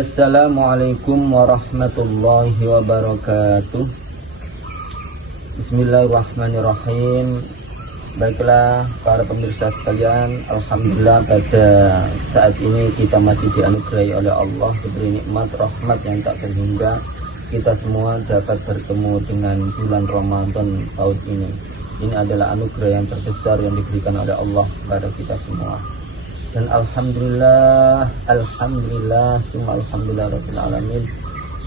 Assalamualaikum warahmatullahi wabarakatuh. Bismillahirrahmanirrahim. Baiklah para pemirsa sekalian, alhamdulillah pada saat ini kita masih dianugerahi oleh Allah, diberi nikmat rahmat yang tak terhingga. Kita semua dapat bertemu dengan bulan Ramadan tahun ini. Ini adalah anugerah yang terbesar yang diberikan oleh Allah kepada kita semua. Dan alhamdulillah, semua alhamdulillah rabbil alamin,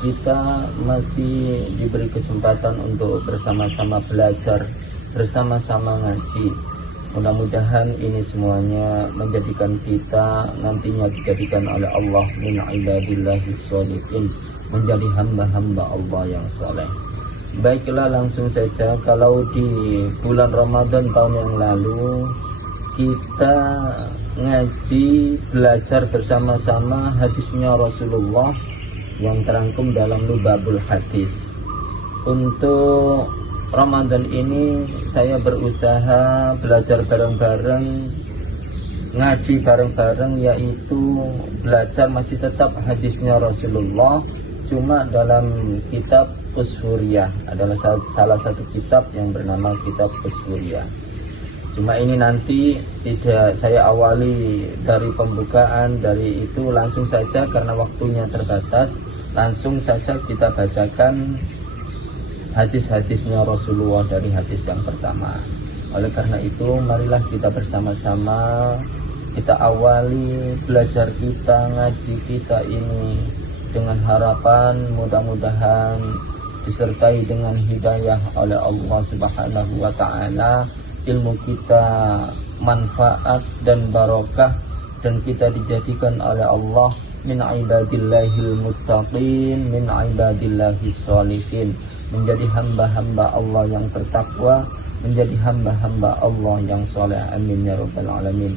kita masih diberi kesempatan untuk bersama-sama belajar, bersama-sama ngaji. Mudah-mudahan ini semuanya menjadikan kita nantinya dijadikan oleh Allah min ibadillahis sholihin, menjadi hamba-hamba Allah yang soleh. Baiklah, langsung saja. Kalau di bulan Ramadan tahun yang lalu kita ngaji belajar bersama-sama hadisnya Rasulullah yang terangkum dalam Lubabul Hadis. Untuk Ramadan ini saya berusaha belajar bareng-bareng, ngaji bareng-bareng, yaitu belajar masih tetap hadisnya Rasulullah, cuma dalam kitab Usfuriyah, adalah salah satu kitab yang bernama kitab Usfuriyah. Cuma ini nanti tidak saya awali dari pembukaan, dari itu langsung saja karena waktunya terbatas. Langsung saja kita bacakan hadis-hadisnya Rasulullah dari hadis yang pertama. Oleh karena itu marilah kita bersama-sama kita awali belajar kita, ngaji kita ini dengan harapan mudah-mudahan disertai dengan hidayah oleh Allah Subhanahu wa ta'ala. Ilmu kita manfaat dan barokah, dan kita dijadikan oleh Allah min ibadillahil muttaqin, min ibadillahis sholihin, menjadi hamba-hamba Allah yang bertakwa, menjadi hamba-hamba Allah yang soleh. Amin ya rabbal alamin.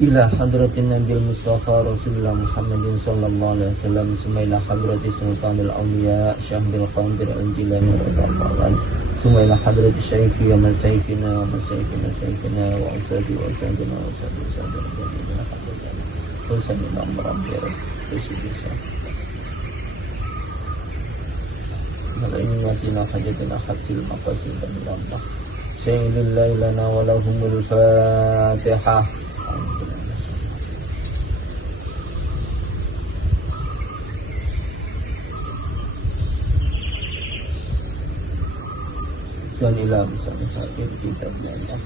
Ila hadratin Nabil Mustafa Rasulullah Muhammadin sallallahu alaihi wasallam, sumaila hadrati sultanil awliya Syahdil Qadir al-Jilani radhiyallahu, sumaila hadrati syaikhi wa masyaikhina wa masyaikhina wa asadi wa asadina wa asadi wa asadina wa hadratina Husain ibn Murabbir Rasulullah malaini watina hajatina hasil maqasid dan Allah sayyidil lailana wa lahumul fatihah. Dan ilah bisa dihadir kita belajar.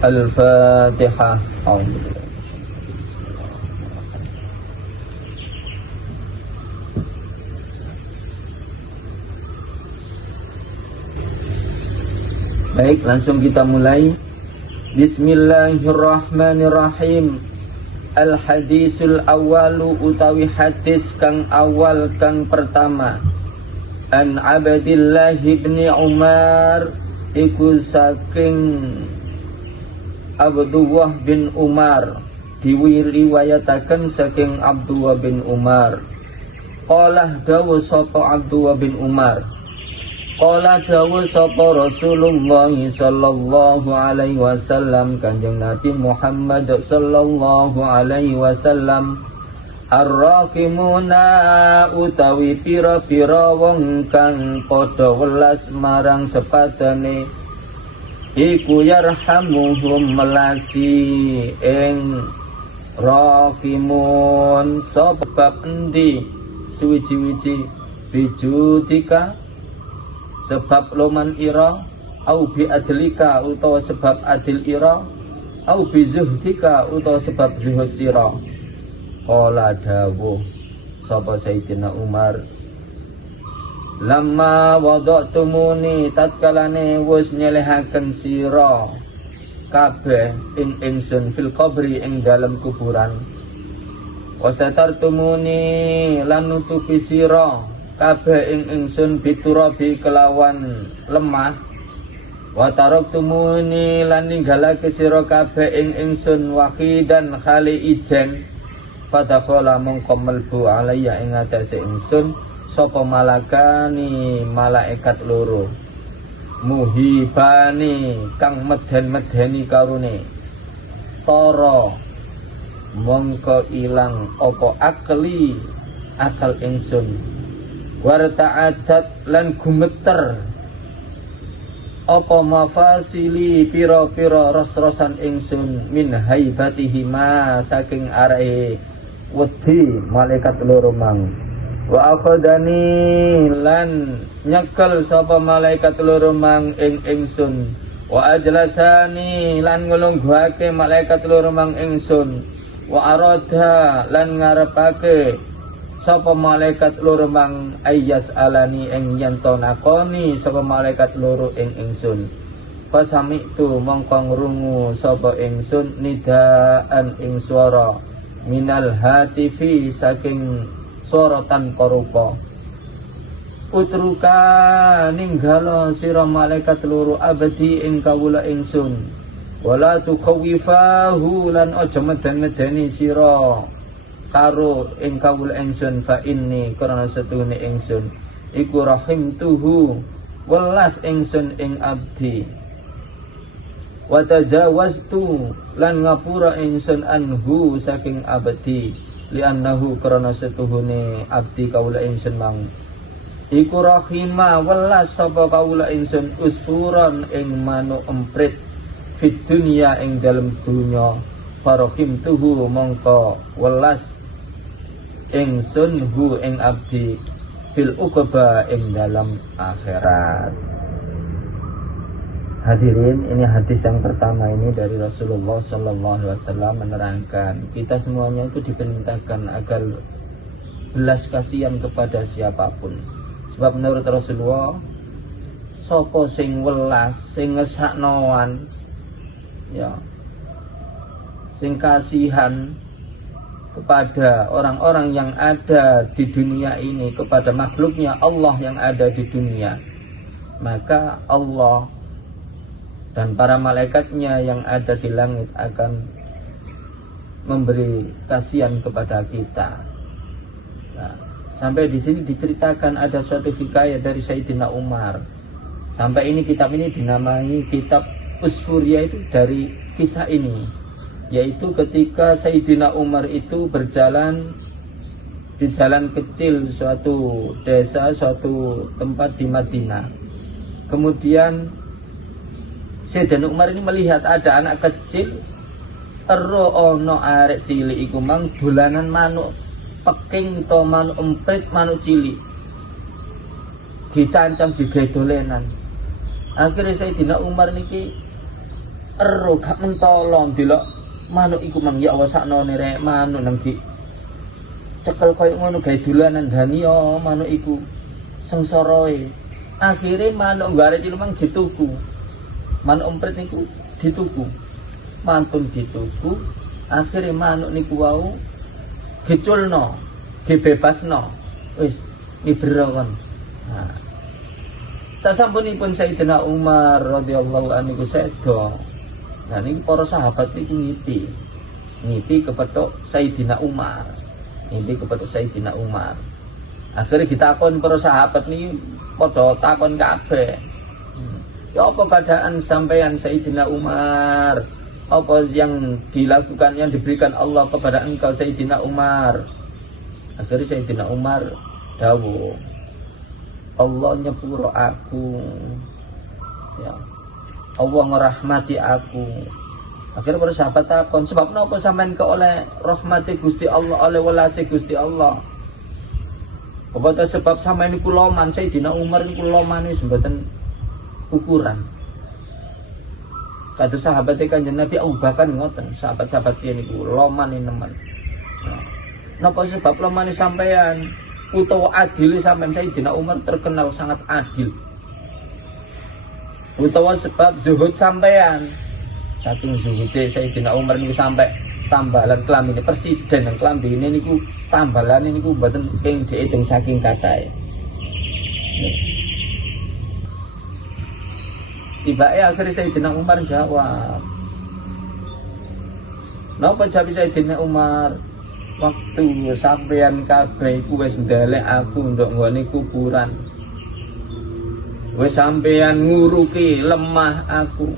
Al-Fatihah. Baik, langsung kita mulai. Bismillahirrahmanirrahim. Al-hadisul awalu utawi hadis kang awal kang pertama. An Abdillah bin Umar, iku saking Abdullah bin Umar, diwiriwayataken saking Abdullah bin Umar. Qala dawu sapa Abdullah bin Umar, qala dawu sapa Rasulullah sallallahu alaihi wasallam, Kanjeng Nabi Muhammad sallallahu alaihi wasallam, Ar-Rahimuna utawi pira-pira wong kang padha welas marang sepadane, iku yarhamuhum melasi ing rahimun sebab endi suwiji-wiji bijudika sebab loman ira, au bi adlika utawa sebab adil ira, au bi zuhdika utawa sebab zuhud sira. Qala dawuh sapa Sayyidina Umar, lamma wada'tumuni tatkalane wis nyelehaken sira kabeh ing ingsun fil qabri ing dalem kuburan, wasatartumuni lan nutupi sira kabeh ing ingsun biturabi kelawan lemah, wa taraktumuni lan ninggalake sira kabeh ing ingsun wahidan khali ijen, fadakhala mongko mlebu alayya ing atase ingsun sapa malakani malaikat loro, muhibani kang meden-medeni karune, tara mongko ilang apa akli akal ingsun warta'adat lan gumeter apa mafasili pira-pira ros-rosan ingsun min haibatihi ma saking arahe wedi malaikat loro mang wa akhadani lan nyekel sapa malaikat loro mang ing ingsun wa ajlasani lan nglungguhake malaikat loro mang ingsun wa arada lan ngarepake sapa malaikat loro mang ayas alani ing yen to nakoni sapa malaikat loro ing ingsun pasami tu mongko ngrungu sapa ingsun nidaan ing swara minal hatifi saking swara tanpa rupa utruka ninggalo sira malaikat loro abadi ing kawula ingsun wala tukhawifahu lan aja meden-medeni sira karo ing kawula ingsun fa inni karena setune ingsun iku rahimtuhu welas ingsun ing abdi wa tajawaztu lan ngapura ingsun anhu saking abdi li'annahu karena setuhune abdi kawula ingsun mang iku rahima welas sapa kawula ingsun uspuran ing manuk emprit fit dunya ing dalem dunya farahimtuhu mongko welas ingsun hu ing abdi fil uqba ing dalam akhirat. Hadirin, ini hadis yang pertama ini dari Rasulullah SAW menerangkan kita semuanya itu diperintahkan agar belas kasihan kepada siapapun. Sebab menurut Rasulullah, sopo sing welas, sing ngesaknoan, ya, sing kasihan kepada orang-orang yang ada di dunia ini, kepada makhluknya Allah yang ada di dunia, maka Allah dan para malaikatnya yang ada di langit akan memberi kasihan kepada kita. Nah, sampai di sini diceritakan ada suatu hikayat dari Sayyidina Umar. Sampai ini kitab ini dinamai kitab Usfuriyah itu dari kisah ini, yaitu ketika Sayyidina Umar itu berjalan di jalan kecil suatu desa, suatu tempat di Madinah. Kemudian Sayyidina Umar ini melihat ada anak kecil ero ono arek cilik iku mang dolanan manuk peking to manuk emprit manuk cilik dicancang digawe dolenan. Akhirnya Sayyidina Umar niki ero gak mentolong delok manuk iku mang ya Allah saknone rek manuk nang di cekel koyo ngono gawe dolanan dani yo manuk iku sengsarae. Akhirnya manuk arek cilik mang dituku. Manuk emprit niku dituku, mantun dituku, akhirnya manuk niku wau diculno, dibebasno, wis diberawan. Nah, sasampunipun Sayyidina Umar radhiyallahu anhu sedo. Nah niki para sahabat niku ngipi kepada Sayyidina Umar, Sayyidina Umar. Akhirnya ditakon para sahabat niki padha takon kabeh. Ya apa keadaan sampean Sayyidina Umar? Apa yang dilakukan, yang diberikan Allah kepada engkau Sayyidina Umar? Akhirnya Sayyidina Umar dawuh, Allah nyepuro aku, ya, Allah ngerahmati aku. Akhirnya para sahabat takon, sebab napa sampean ke oleh rahmati Gusti Allah, oleh welase Gusti Allah? Apa sebab sampean niku loman? Sayyidina Umar niku loman wis mboten ukuran. Kata sahabatnya Kanjeng Nabi Abu Bakar ngoten, sahabat-sahabat ini niku loman nemen. Napa sebab lomane sampean utawa adil sampean? Sayyidina Umar terkenal sangat adil. Utawa sebab zuhud sampean? Saking zuhude Sayyidina Umar niku sampai tambalan kelambine presiden, kelambine niku tambalane niku mboten ping diitung saking katahe. Tiba-tiba akhirnya Sayyidina Umar jawab, napa jawab Sayyidina Umar? Waktu sampean kabeh iku wis ndelek aku ndok nggone kuburan, wis sampean nguruki lemah aku,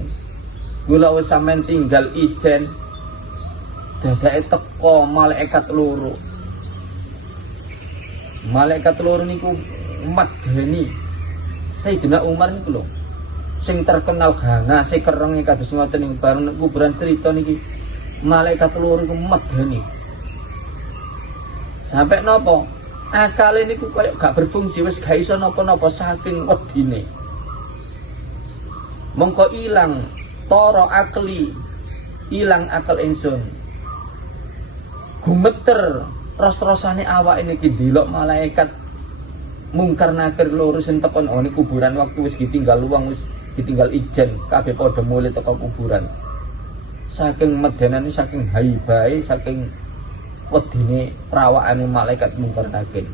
kula wis sampean tinggal ijen, dadake teko malaikat loro. Malaikat loro niku medeni Sayyidina Umar niku lho. Sing terkenal gana, sing kerenge kados ngoten niku bareng kuburan cerita niki. Malaikat loro niku medeni. Sampai nopo? Akale niku koyo gak berfungsi, wis gak iso napa-napa saking wedine. Mongko ilang toro akli, ilang akal ingsun. Gumeter ros-rosane awake niki ndelok malaikat mungkar nakir loro sing tekon ini kuburan waktu wis ditinggal luang, wis ditinggal ijen kabeh padha mulih teko kuburan. Saking medenane, saking haibahe, saking wedine prawakane malaikat mungkar nakir.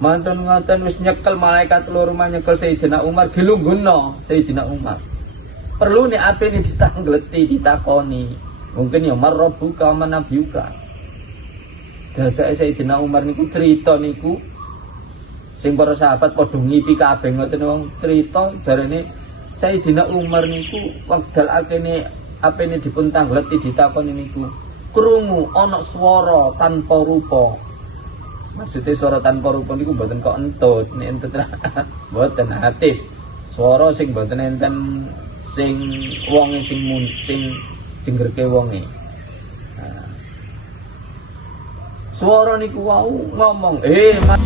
Mantun ngoten wis nyekel malaikat loro nyekel Sayyidina Umar dilungguhno Sayyidina Umar. Perlu nek apene ditanggleti ditakoni. Mungkin ya marabbuka manabiuka. Dadake Sayyidina Umar niku cerita niku sing para sahabat padha ngipi kabeh ngoten wong cerita jarene Sayyidina Umar niku wekdal apene dipun tangleti ditakoni niku krungu ana swara tanpa rupa. Maksudnya swara tanpa rupa niku mboten kok entut, nek entut mboten hatif. Swara sing mboten enten sing wonge sing jenggerke wonge. Nah. Swara niku wau ngomong, Mas